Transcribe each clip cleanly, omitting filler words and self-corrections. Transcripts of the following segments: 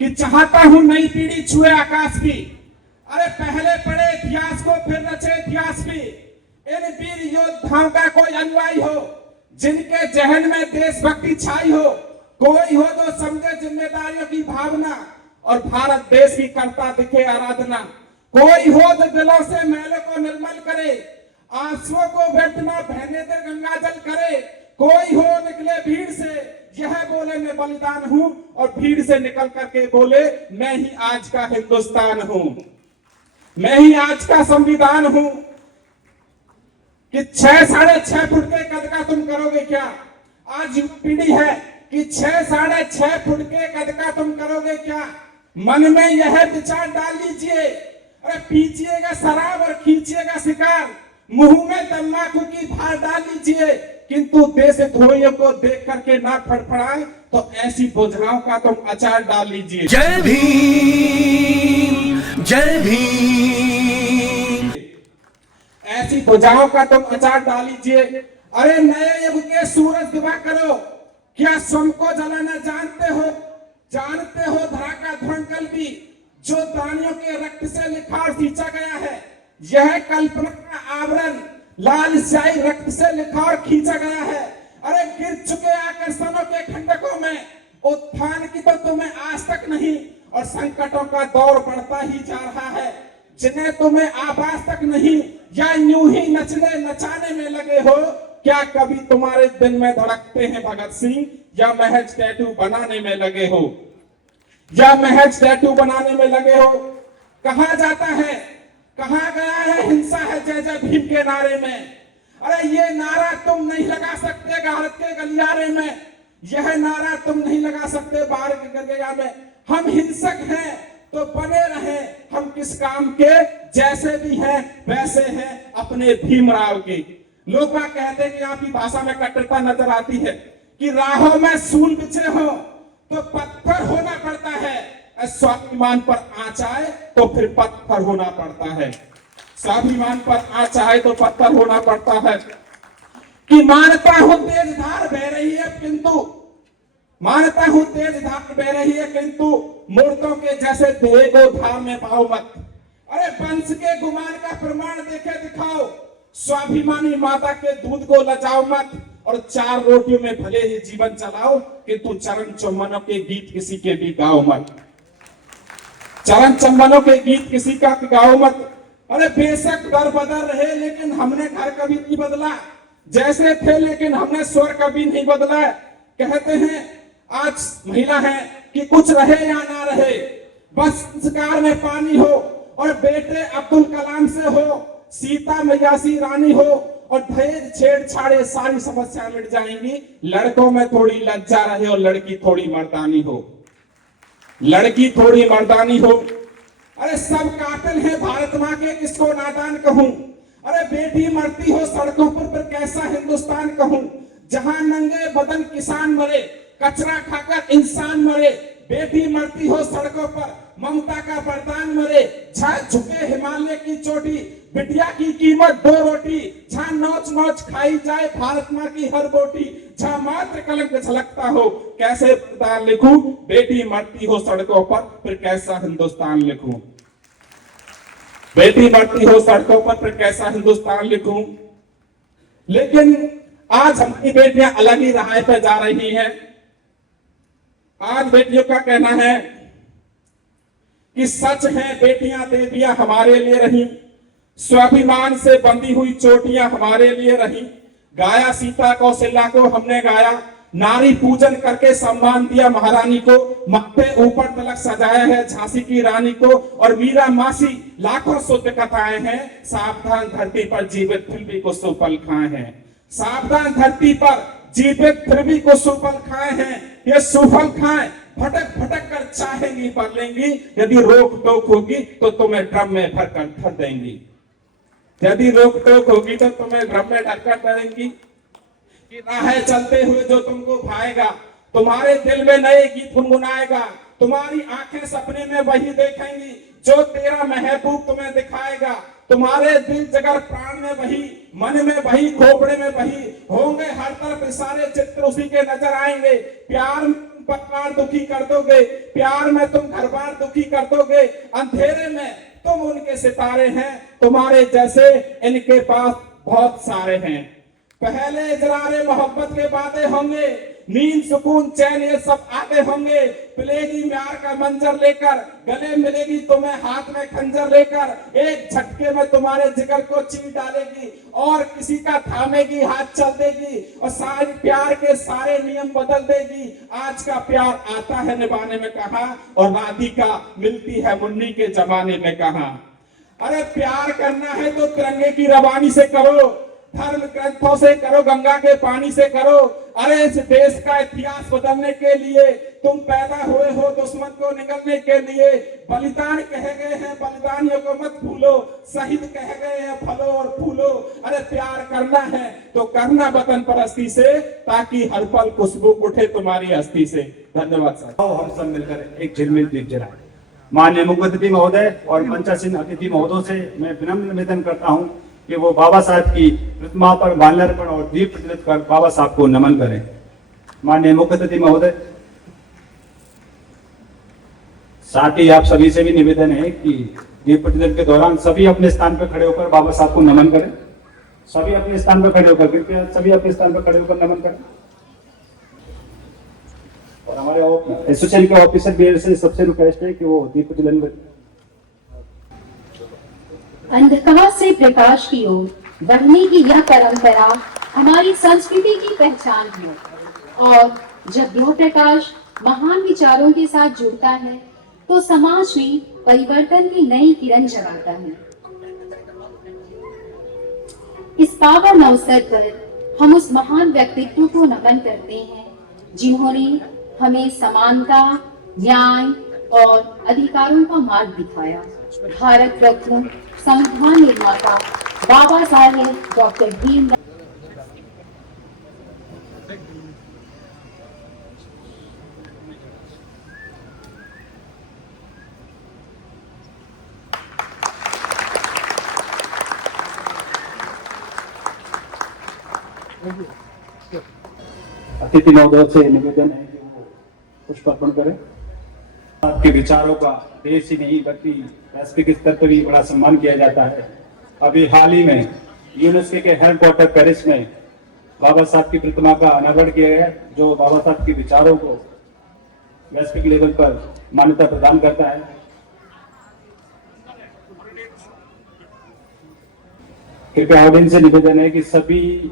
कि चाहता हूं नई पीढ़ी छुए आकाश की। अरे पहले पढ़े इतिहास को फिर रचे इतिहास की। इन वीर योद्धाओं का कोई अनुयायी हो जिनके जहन में देशभक्ति छाई हो, कोई हो जो समझे जिम्मेदारियों की भावना और भारत देश की करता दिखे आराधना, कोई हो जो दिलों से मैलों को निर्मल करे, आंसुओं को व्यर्थ न बहने दे गंगा जल करे, कोई हो निकले भीड़ से यह बोले मैं बलिदान हूं और भीड़ से निकल करके बोले मैं ही आज का हिंदुस्तान हूं, मैं ही आज का संविधान हूं। कि 6-6.5 फुट के कद का तुम करोगे क्या? आज पीढ़ी है कि 6-6.5 फुट के कद का तुम करोगे क्या? मन में यह विचार डाल लीजिए। अरे पीजिएगा शराब और खींचिएगा शिकार, मुंह में तंबाकू की भार डाल लीजिए, किंतु देशद्रोहियों को देख करके ना फड़फड़ाए तो ऐसी भुजाओं का तुम अचार डाल लीजिए। जय भीम, जय भीम। ऐसी भुजाओं का तुम अचार डाल लीजिए। अरे नए युग के सूरज दिवा करो, क्या स्वयं को जलाना जानते हो? जानते हो धरा का ध्वंकल भी जो दानियों के रक्त से लिखा और खींचा गया है, यह कल्पना का आवरण लाल स्याही रक्त से लिखा और खींचा गया है। अरे गिर चुके आकर्षणों के खंडकों में उत्थान की तो तुम्हें आज तक नहीं, और संकटों का दौर बढ़ता ही जा रहा है जिन्हें तुम्हें आभास तक नहीं, या यूं ही नचने नचाने में लगे हो। क्या कभी तुम्हारे दिल में धड़कते हैं भगत सिंह, या महज टैटू बनाने में लगे हो, या महज टैटू बनाने में लगे हो? कहा जाता है, कहा गया है हिंसा है जय जय भीम के नारे में। अरे ये नारा तुम नहीं लगा सकते भारत के गलियारे में, यह नारा तुम नहीं लगा सकते भारत के गलियारे में। हम हिंसक हैं तो बने रहे, हम किस काम के, जैसे भी हैं वैसे हैं अपने भीमराव के। लोग बात कहते हैं कि आपकी भाषा में कट्टरता नजर आती है कि राहों में सूल बिछे हो तो पत्थर होना पड़ता है, स्वाभिमान पर आंच आए तो फिर पत्थर होना पड़ता है, स्वाभिमान पर आंच आए तो पत्थर होना पड़ता है। कि मानता हूं तेज धार बह रही है किंतु, मानता हूं तेज धार बह रही है किंतु मूर्तों के जैसे देगो धार में पाओ मत। अरे वंश के गुमान का प्रमाण देखे दिखाओ, स्वाभिमानी माता के दूध को लजाओ मत, और 4 रोटियों में भले ही जीवन चलाओ किंतु चरण चुम्बनों के गीत किसी के भी गाओ मत, चरण चुम्बनों के गीत किसी का गाओ मत। अरे बेशक दर बदल रहे लेकिन हमने घर कभी नहीं बदला, जैसे थे लेकिन हमने स्वर कभी नहीं बदला। कहते हैं आज महिला है कि कुछ रहे या ना रहे, बस संस्कार में पानी हो, और बेटे अब्दुल कलाम से हो, सीता मैया सी रानी हो, और दहेज छेड़छाड़े सारी समस्या मिट जाएंगी। लड़कों में थोड़ी लज्जा रहे और लड़की थोड़ी मर्दानी हो, लड़की थोड़ी मर्दानी हो। अरे सब कातिल है भारत माँ के, किसको नादान कहूं? अरे बेटी मरती हो सड़कों पर फिर कैसा हिंदुस्तान कहूं? जहां नंगे बदन किसान मरे, कचरा खाकर इंसान मरे, बेटी मरती हो सड़कों पर ममता का वरदान मरे। जहां झुके हिमालय की चोटी, बिटिया की कीमत 2 रोटी, जहां नौच नौच खाई जाए भारत माँ की हर बोटी, जहां मात्र कलंक झलकता हो कैसे वरदान लिखूं? बेटी मरती हो सड़कों पर फिर कैसा हिंदुस्तान लिखूं? बेटी मरती हो सड़कों पर फिर कैसा हिंदुस्तान लिखूं? लेकिन आज हमारी बेटियां अलग ही राह पे जा रही हैं। आज बेटियों का कहना है कि सच है बेटियां देवियां हमारे लिए रही, स्वाभिमान से बंधी हुई चोटियां हमारे लिए रही। गाया सीता कौशल्या को हमने गाया, नारी पूजन करके सम्मान दिया महारानी को, माथे ऊपर तलक सजाया है झांसी की रानी को, और मीरा मासी लाखों शुद्ध कथाएं हैं। सावधान धरती पर जीवित फिर भी कुछ सुफल खाए हैं, सावधान धरती पर जीवित फिर भी कुछ सुफल खाए हैं। ये सुफल खाएं भटक भटक कर चाहेंगी पर लेंगी, यदि रोक टोक होगी तो तुम्हें ड्रम में भरकर धर देंगी, यदि रोक टोक होगी तो तुम्हें ड्रम में भरकर धरेंगी। कि राह चलते हुए जो तुमको भाएगा, तुम्हारे दिल में नए गीत गुनगुनाएगा, तुम्हारी आंखें सपने में वही देखेंगी जो तेरा महबूब तुम्हें दिखाएगा। तुम्हारे दिल जगर प्राण में वही, मन में वही, खोपड़े में वही होंगे, हर तरफ सारे चित्र उसी के नजर आएंगे। प्यार परिवार दुखी कर दोगे, प्यार में तुम रोशनी कर दोगे, अंधेरे में तुम उनके सितारे हैं, तुम्हारे जैसे इनके पास बहुत सारे हैं। पहले इजरारे मोहब्बत के बातें होंगे, नींद सुकून चैन ये सब आते होंगे। पिलेगी म्यार का मंजर लेकर, गले मिलेगी तुम्हें हाथ में खंजर लेकर, एक झटके में तुम्हारे जिगर को चीर डालेगी और किसी का थामेगी हाथ चल देगी और सारे प्यार के सारे नियम बदल देगी। आज का प्यार आता है निभाने में कहां और राधिका मिलती है मुन्नी के जमाने में कहां। अरे प्यार करना है तो तिरंगे की रवानी से करो, धर्म ग्रंथों से करो, गंगा के पानी से करो। अरे इस देश का इतिहास बदलने के लिए तुम पैदा हुए हो, दुश्मन को निगलने के लिए। बलिदान कहे गए हैं, बलिदानियों को मत भूलो, शहीद कहे गए हैं फलो और फूलो। अरे प्यार करना है तो करना वतन परस्ती से, ताकि हर पल खुशबू उठे तुम्हारी हस्ती से। धन्यवाद सर। हम सब मिलकर एक झिलमिल दीप जलाएं। माननीय मुख्य अतिथि महोदय और मंचासीन अतिथि महोदय से मैं विनम्र निवेदन करता हूं कि वो बाबा साहब की प्रतिमा पर माल्यार्पण और दीप प्रज्वलित कर बाबा साहब को नमन करें। माननीय मुख्य अतिथि महोदय, साथ ही आप सभी से भी निवेदन है कि दीप प्रज्वलित के दौरान सभी अपने स्थान पर खड़े होकर बाबा साहब को नमन करें। सभी अपने स्थान पर खड़े होकर, कृपया सभी अपने स्थान पर खड़े होकर नमन करें। और हमारे एसोसिएशन के ऑफिसर भी से सबसे रिक्वेस्ट है कि वो दीप प्रज्वलन करें। अंधकार से प्रकाश की ओर बढ़ने की यह परंपरा हमारी संस्कृति की पहचान है और जब यह प्रकाश महान विचारों के साथ जुड़ता है तो समाज में परिवर्तन की नई किरण जगाता है। इस पावन अवसर पर हम उस महान व्यक्तित्व को नमन करते हैं जिन्होंने हमें समानता, न्याय और अधिकारों का मार्ग दिखाया। भारत रत्न संविधान निर्माता बाबा साहेब डॉक्टर भीमराव। अतिथि महोदय से निवेदन है कि वो पुष्प अर्पण करें। आपके विचारों का देश ही नहीं बल्कि वैश्विक स्तर पर भी बड़ा सम्मान किया जाता है। अभी हाल ही में यूनेस्को के हेडक्वार्टर पेरिस में बाबा साहब की प्रतिमा का अनावरण किया गया, जो बाबा साहब के विचारों को वैश्विक लेवल पर मान्यता प्रदान करता है। कृपया ऑडियंस से निवेदन है कि सभी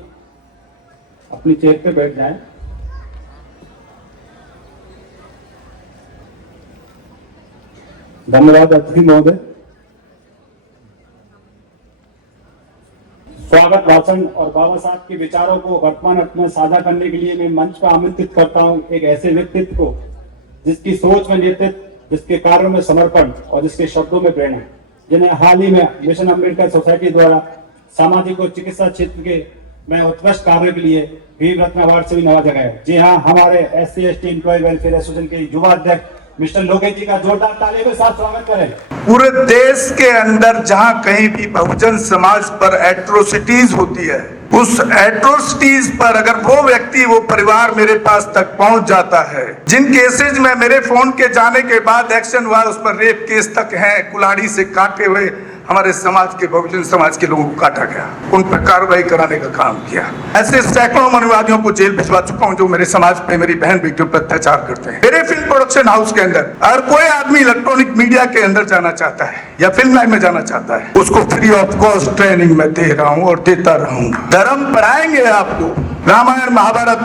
अपनी चेयर पे बैठ जाएं। धन्यवाद अतिथि महोदय। स्वागत भाषण और बाबा साहब के विचारों को वर्तमान अर्थ में साझा करने के लिए मैं मंच पर आमंत्रित करता हूं एक ऐसे व्यक्तित्व को जिसकी सोच में नेतृत्व, जिसके कार्यों में समर्पण और जिसके शब्दों में प्रेरणा, जिन्हें हाल ही में मिशन अम्बेडकर सोसाइटी द्वारा सामाजिक और चिकित्सा क्षेत्र के में उत्कृष्ट कार्य के लिए भीम रत्न अवार्ड से भी नवाजा गया है। जी हाँ, हमारे SC/ST एम्प्लॉय वेलफेयर एसोसिएशन के युवा अध्यक्ष मिस्टर लोकेश जी का जोरदार तालियों के साथ स्वागत करें। पूरे देश के अंदर जहां कहीं भी बहुजन समाज पर एट्रोसिटीज होती है, उस एट्रोसिटीज पर अगर वो व्यक्ति, वो परिवार मेरे पास तक पहुंच जाता है, जिन केसेज में मेरे फोन के जाने के बाद एक्शन हुआ, उस पर रेप केस तक है, कुल्हाड़ी से काटे हुए हमारे समाज के, बहुजन समाज के लोगों को काटा गया, उन पर कार्रवाई कराने का काम किया। ऐसे सैकड़ों मनुवादियों को जेल भिजवा चुका हूं जो मेरे समाज पे, मेरी बहन बेटियों पर अत्याचार करते हैं। मेरे फिल्म प्रोडक्शन हाउस के अंदर अगर कोई आदमी इलेक्ट्रॉनिक मीडिया के अंदर जाना चाहता है या फिल्म लाइन में जाना चाहता है, उसको फ्री ऑफ कॉस्ट ट्रेनिंग में दे रहा हूं और देता रहूंगा। धर्म पढ़ाएंगे आपको, रामायण, महाभारत,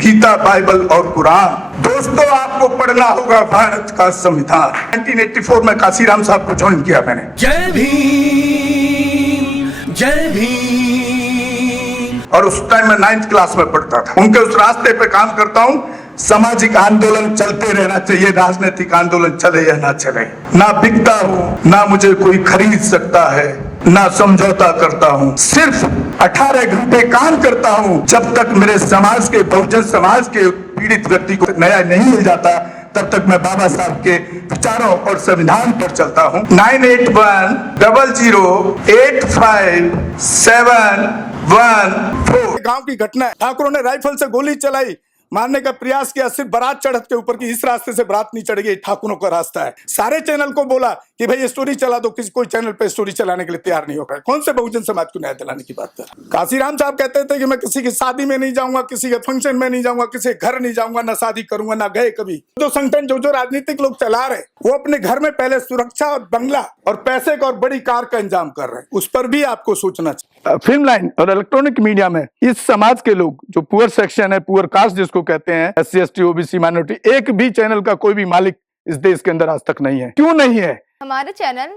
गीता, बाइबल और कुरान। दोस्तों, आपको पढ़ना होगा भारत का संविधान। 1984 में काशीराम साहब को ज्वाइन किया मैंने। जय भीम, जय भीम। और उस टाइम में 9th क्लास में पढ़ता था। उनके उस रास्ते पे काम करता हूँ। सामाजिक आंदोलन चलते रहना चाहिए, राजनीतिक आंदोलन चले या ना चले। ना बिकता हूँ, ना मुझे कोई खरीद सकता है, ना समझौता करता हूँ। सिर्फ 18 घंटे काम करता हूँ। जब तक मेरे समाज के, बहुजन समाज के पीड़ित व्यक्ति को न्याय नहीं मिल जाता, तब तक मैं बाबा साहब के विचारों और संविधान पर चलता हूँ। 9810085714। गांव की घटना है। ठाकुरों ने राइफल से गोली चलाई, मारने का प्रयास किया, सिर्फ बारात चढ़त के ऊपर की इस रास्ते से बारात नहीं चढ़ गई, ठाकुरों का रास्ता है। सारे चैनल को बोला कि भाई स्टोरी चला दो, किसी कोई चैनल पे स्टोरी चलाने के लिए तैयार नहीं होगा। कौन से बहुजन समाज को न्याय दिलाने की बात कर? काशीराम साहब कहते थे कि मैं किसी की शादी में नहीं जाऊंगा, किसी के फंक्शन में नहीं जाऊंगा, किसी के घर नहीं जाऊंगा, ना शादी करूंगा, ना गए कभी। जो संगठन जो राजनीतिक लोग चला रहे वो अपने घर में पहले सुरक्षा और बंगला और पैसे का और बड़ी कार का इंतजाम कर रहे हैं, उस पर भी आपको सोचना चाहिए। फिल्म लाइन और इलेक्ट्रॉनिक मीडिया में इस समाज के लोग जो पुअर सेक्शन है, पुअर कास्ट जिसको कहते हैं, SC ST OBC माइनॉरिटी, एक भी चैनल का कोई भी मालिक इस देश के अंदर आज तक नहीं है। क्यों नहीं है? हमारे चैनल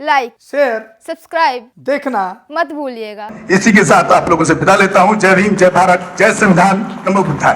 लाइक, शेयर, सब्सक्राइब देखना मत भूलिएगा। इसी के साथ आप लोगों से विदा लेता हूं। जय भीम, जय भारत, जय संविधान, नमो बुद्धाय।